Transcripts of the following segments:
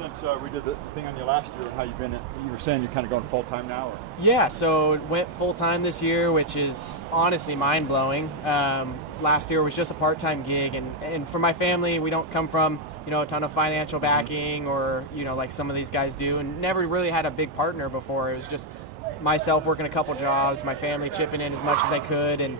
since we did the thing on you last year, and how you've been. You were saying you're kind of going full time now. Or? Yeah, so went full time this year, which is honestly mind blowing. Last year was just a part-time gig, and for my family, we don't come from a ton of financial backing or like some of these guys do, and never really had a big partner before. It was just myself working a couple jobs, my family chipping in as much as they could, and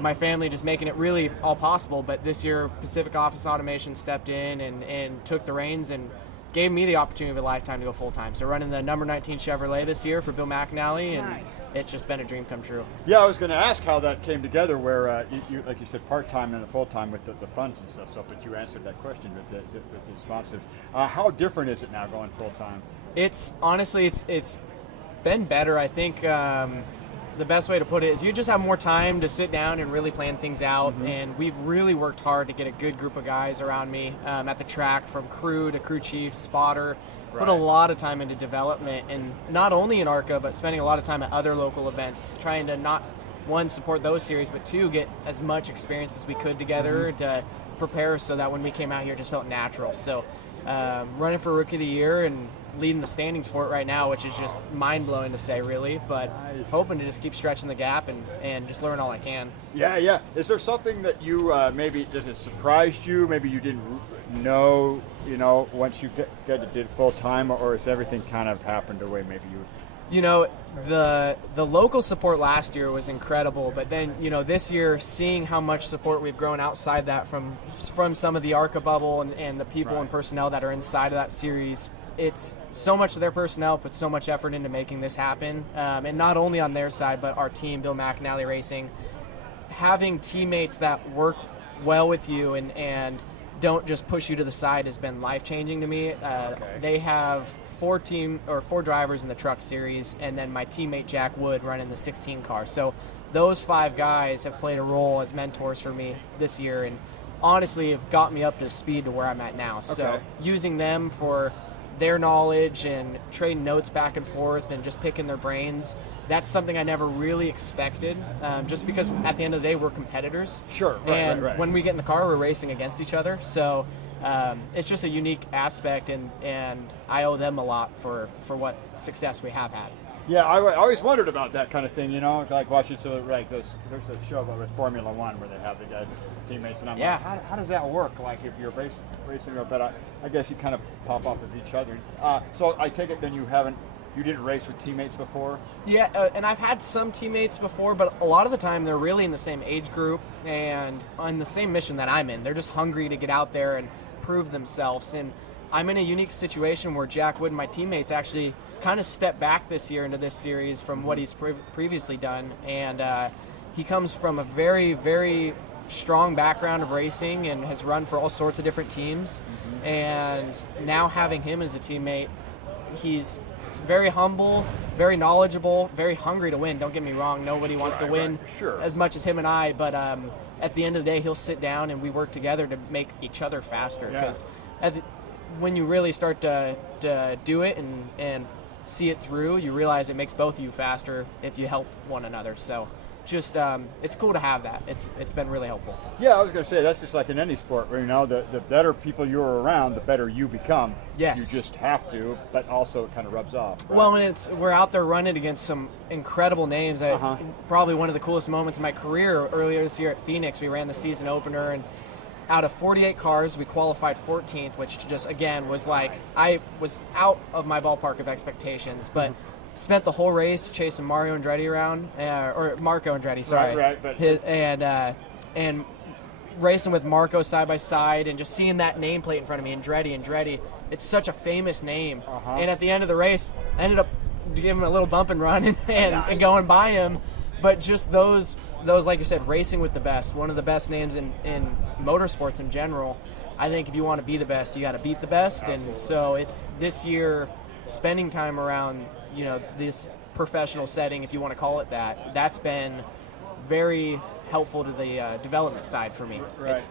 my family just making it really all possible. But this year, Pacific Office Automation stepped in and took the reins and gave me the opportunity of a lifetime to go full-time. So running the number 19 Chevrolet this year for Bill McAnally, and nice. It's just been a dream come true. Yeah, I was going to ask how that came together, where you like you said, part-time and full-time with the funds and stuff, but you answered that question with the sponsors. How different is it now going full-time? It's honestly, it's been better. I think the best way to put it is you just have more time to sit down and really plan things out, and we've really worked hard to get a good group of guys around me at the track, from crew to crew chief, spotter. Put a lot of time into development, and not only in ARCA, but spending a lot of time at other local events, trying to not, one, support those series, but two, get as much experience as we could together to prepare so that when we came out here, it just felt natural. So running for Rookie of the Year and leading the standings for it right now, which is just mind-blowing to say, really, but hoping to just keep stretching the gap and just learn all I can. Yeah. Is there something that you maybe that has surprised you, maybe you didn't know, once you get to do it full-time, or has everything kind of happened the way maybe you... The local support last year was incredible, but then, this year, seeing how much support we've grown outside that from some of the ARCA bubble and the people and personnel that are inside of that series, it's so much of their personnel put so much effort into making this happen, and not only on their side, but our team, Bill McAnally Racing, having teammates that work well with you and don't just push you to the side has been life-changing to me. They have four drivers in the truck series, and then my teammate Jack Wood running the 16 car. So those 5 guys have played a role as mentors for me this year, and honestly have got me up to speed to where I'm at now. So using them for their knowledge and trading notes back and forth and just picking their brains, that's something I never really expected, just because at the end of the day we're competitors. Sure, right. When we get in the car, we're racing against each other. So it's just a unique aspect, and I owe them a lot for what success we have had. Yeah, I always wondered about that kind of thing, like watching there's a show about with Formula One where they have the guys, teammates, and I'm like, how does that work? Like if you're racing, but I guess you kind of pop off of each other. So I take it then you didn't race with teammates before? Yeah, and I've had some teammates before, but a lot of the time they're really in the same age group and on the same mission that I'm in. They're just hungry to get out there and prove themselves, and I'm in a unique situation where Jack Wood and my teammates actually kind of stepped back this year into this series from what he's previously done, and he comes from a very, very strong background of racing and has run for all sorts of different teams, and now having him as a teammate, he's very humble, very knowledgeable, very hungry to win. Don't get me wrong, nobody wants to win as much as him and I, but at the end of the day, he'll sit down and we work together to make each other faster, because when you really start to do it and see it through, you realize it makes both of you faster if you help one another. So just it's cool to have that. It's been really helpful. Yeah, I was going to say that's just like in any sport where the better people you're around, the better you become. Yes. You just have to, but also it kind of rubs off. Right? Well, and we're out there running against some incredible names. Probably one of the coolest moments in my career earlier this year at Phoenix. We ran the season opener, and out of 48 cars, we qualified 14th, which just, again, was like, I was out of my ballpark of expectations, but spent the whole race chasing Mario Andretti around, or Marco Andretti, sorry. And racing with Marco side by side and just seeing that nameplate in front of me, Andretti. It's such a famous name. And at the end of the race, I ended up giving him a little bump and run and going by him. But just those, like you said, racing with the best, one of the best names in motorsports in general. I think if you want to be the best, you got to beat the best. Absolutely. And so it's this year spending time around, this professional setting, if you want to call it that, that's been very helpful to the development side for me.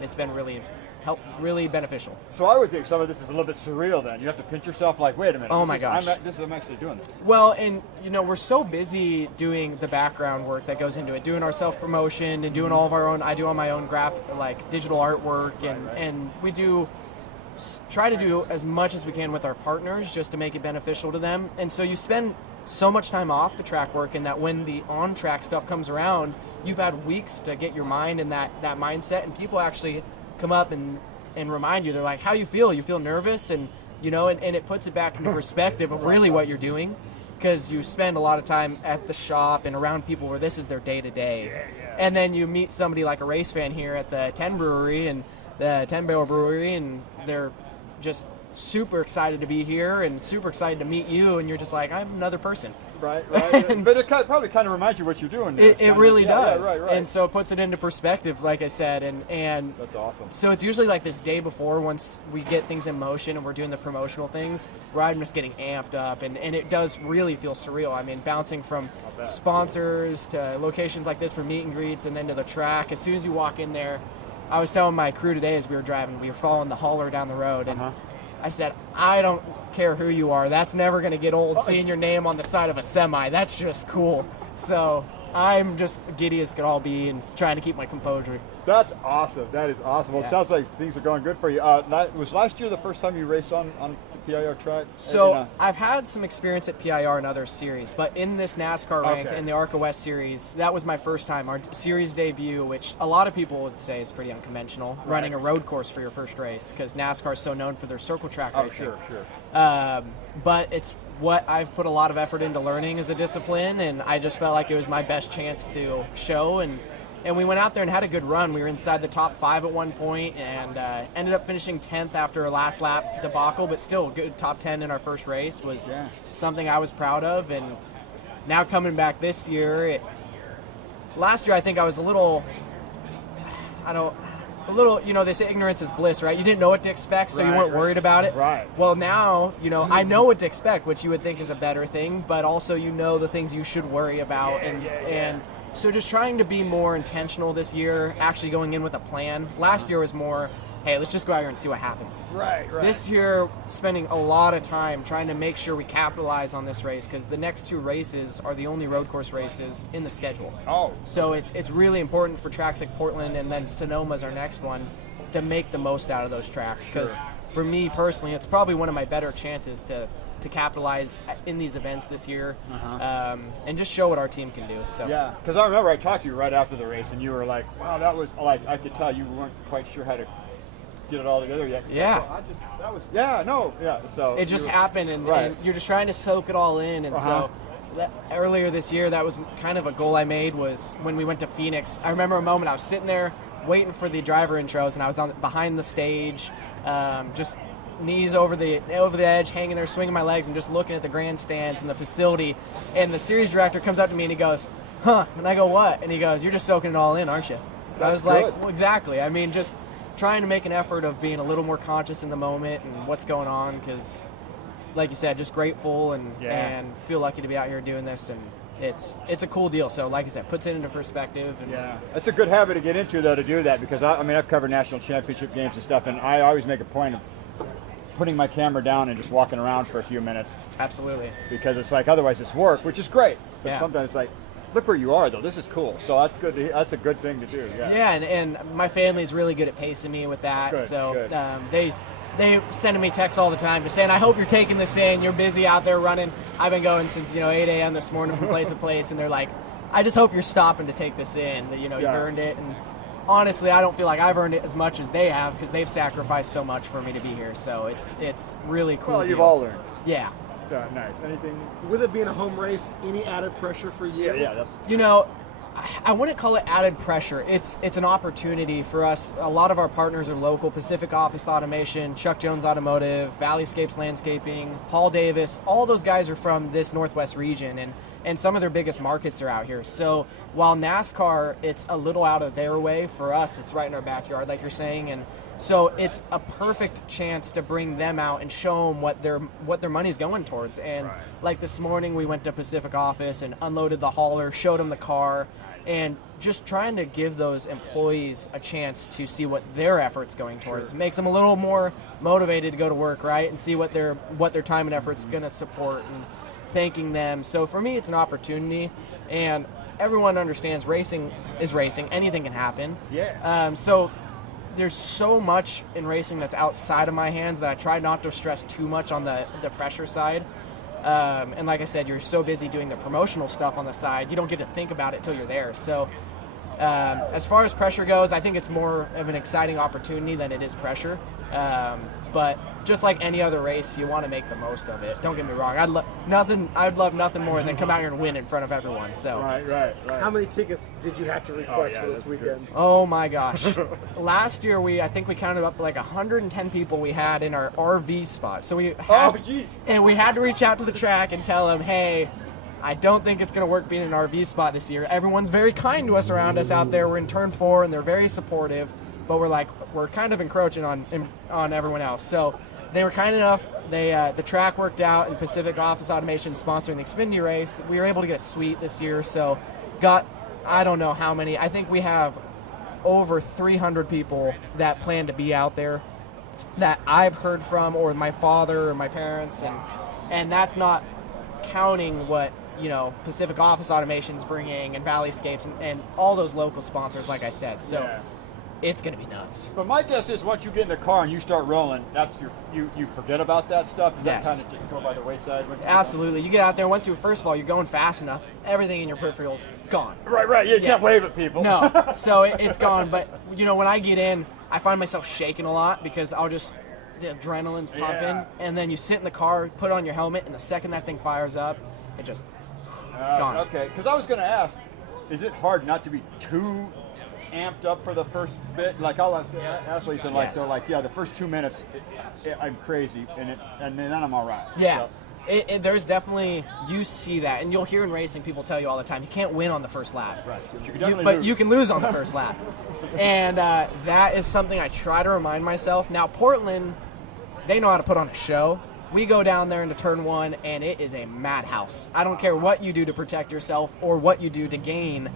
It's been really beneficial. So I would think some of this is a little bit surreal then. You have to pinch yourself like, wait a minute. Oh my gosh. I'm actually doing this. Well, and we're so busy doing the background work that goes into it, doing our self-promotion and doing all of our own, I do all my own digital artwork, and we do try to do as much as we can with our partners just to make it beneficial to them. And so you spend so much time off the track work, and that when the on-track stuff comes around, you've had weeks to get your mind in that mindset, and people actually come up and remind you. They're like, how you feel? You feel nervous? And, you know, and it puts it back into perspective of really what you're doing, because you spend a lot of time at the shop and around people where this is their day-to-day. And then you meet somebody like a race fan here at the 10 Brewery and the 10 Barrel Brewery, and they're just super excited to be here and super excited to meet you, and you're just like, I'm another person. Right. But it probably kind of reminds you what you're doing. It really does. Yeah, right. And so it puts it into perspective, like I said, and that's awesome. So it's usually like this day before, once we get things in motion and we're doing the promotional things, where I'm just getting amped up, and it does really feel surreal. I mean, bouncing from sponsors to locations like this for meet and greets, and then to the track. As soon as you walk in there, I was telling my crew today as we were driving, we were following the hauler down the road, and I said, I don't care who you are. That's never going to get old, seeing your name on the side of a semi. That's just cool. So I'm just giddy as could all be and trying to keep my composure. That's awesome. That is awesome. Well, it sounds like things are going good for you. Was last year the first time you raced on the P.I.R. track? So I've had some experience at P.I.R. in other series, but in this NASCAR rank, in the Arca West series, that was my first time. Our series debut, which a lot of people would say is pretty unconventional, running a road course for your first race, because NASCAR is so known for their circle track racing. Sure. But it's what I've put a lot of effort into learning as a discipline, and I just felt like it was my best chance to show. And we went out there and had a good run. We were inside the top 5 at one point, and ended up finishing 10th after a last lap debacle, but still a good top 10 in our first race was something I was proud of. And now coming back this year, last year I think I was a little, you know, they say ignorance is bliss, right? You didn't know what to expect, so you weren't worried about it. Right. Well, now, you know, I know what to expect, which you would think is a better thing, but also you know the things you should worry about. And so just trying to be more intentional this year, actually going in with a plan. Last year was more, hey, let's just go out here and see what happens. Right. This year, spending a lot of time trying to make sure we capitalize on this race, because the next 2 races are the only road course races in the schedule. So it's really important for tracks like Portland, and then Sonoma's our next one, to make the most out of those tracks. Because for me personally, it's probably one of my better chances to capitalize in these events this year, and just show what our team can do. So because I remember I talked to you right after the race, and you were like, wow, that was like, I could tell you weren't quite sure how to get it all together yet. So it just happened, and you're just trying to soak it all in. And so earlier this year, that was kind of a goal I made, was when we went to Phoenix. I remember a moment I was sitting there waiting for the driver intros, and I was behind the stage, just knees over the edge, hanging there, swinging my legs, and just looking at the grandstands and the facility. And the series director comes up to me and he goes, and I go, what? And he goes, you're just soaking it all in, aren't you? I was like, well, exactly. I mean, just trying to make an effort of being a little more conscious in the moment and what's going on, because like you said, just grateful and feel lucky to be out here doing this, and it's a cool deal. So like I said, puts it into perspective. And it's a good habit to get into, though, to do that, because I mean, I've covered national championship games and stuff, and I always make a point of putting my camera down and just walking around for a few minutes. Absolutely. Because it's like, otherwise it's work, which is great, but sometimes it's like, look where you are, though. This is cool. So that's good. That's a good thing to do. And my family's really good at pacing me with that. They send me texts all the time just saying, I hope you're taking this in. You're busy out there running. I've been going since 8 a.m. this morning from place to place, and they're like, I just hope you're stopping to take this in. That you've earned it. And honestly, I don't feel like I've earned it as much as they have, because they've sacrificed so much for me to be here. So it's really cool. Well, you've all learned. Yeah. Nice. Anything? With it being a home race, any added pressure for you? That's. I wouldn't call it added pressure. It's an opportunity for us. A lot of our partners are local: Pacific Office Automation, Chuck Jones Automotive, Valleyscapes Landscaping, Paul Davis. All those guys are from this Northwest region, and some of their biggest markets are out here. So while NASCAR, it's a little out of their way, for us, it's right in our backyard, like you're saying, and so it's a perfect chance to bring them out and show them what their money's going towards. And like this morning, we went to Pacific Office and unloaded the hauler, showed them the car, and just trying to give those employees a chance to see what their effort's going towards. It makes them a little more motivated to go to work, right, and see what their time and effort's going to support, and thanking them. So for me, it's an opportunity, and everyone understands racing is racing. Anything can happen. Yeah. So there's so much in racing that's outside of my hands that I try not to stress too much on the pressure side. And like I said, you're so busy doing the promotional stuff on the side, you don't get to think about it till you're there. So as far as pressure goes, I think it's more of an exciting opportunity than it is pressure. But just like any other race, you want to make the most of it. Don't get me wrong. I'd love nothing more than come out here and win in front of everyone. So. Right. How many tickets did you have to request for this weekend? Good. Oh my gosh! Last year I think we counted up like 110 people we had in our RV spot. So we had to reach out to the track and tell them, hey, I don't think it's going to work being an RV spot this year. Everyone's very kind to us around us out there. We're in turn 4 and they're very supportive, but we're kind of encroaching on everyone else. So they were kind enough. The track worked out, and Pacific Office Automation sponsoring the Xfinity race. We were able to get a suite this year, so I don't know how many. I think we have over 300 people that plan to be out there that I've heard from, or my father or my parents, and that's not counting what Pacific Office Automation's bringing, and Valleyscapes, and all those local sponsors, like I said. So. Yeah. It's going to be nuts. But my guess is once you get in the car and you start rolling, that's you forget about that stuff. Does that kind of just go by the wayside? Absolutely. You get out there, first of all, you're going fast enough, everything in your peripheral's gone. Right. You can't wave at people. No. So it's gone. But, when I get in, I find myself shaking a lot because the adrenaline's pumping. And then you sit in the car, put on your helmet, and the second that thing fires up, it just gone. Okay. Because I was going to ask, is it hard not to be too amped up for the first bit? Like all athletes are like, they're like, the first 2 minutes I'm crazy, and then I'm all right. Yeah. So. There's definitely, you see that, and you'll hear in racing people tell you all the time, you can't win on the first lap. Right. But you can lose on the first lap. And that is something I try to remind myself. Now, Portland, they know how to put on a show. We go down there into turn 1, and it is a madhouse. I don't care what you do to protect yourself or what you do to gain.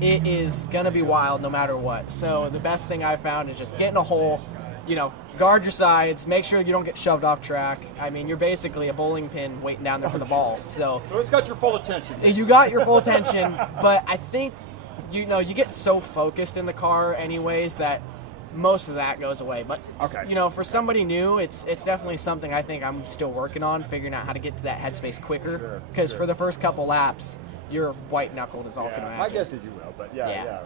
It is going to be wild no matter what. So the best thing I found is just get in a hole, guard your sides, make sure you don't get shoved off track. I mean, you're basically a bowling pin waiting down there for the ball. So it's got your full attention. You got your full attention, but I think, you get so focused in the car anyways that most of that goes away. But, for somebody new, it's definitely something I think I'm still working on, figuring out how to get to that headspace quicker. Because for the first couple laps, you're white-knuckled is all can imagine. My guess is you will, but right.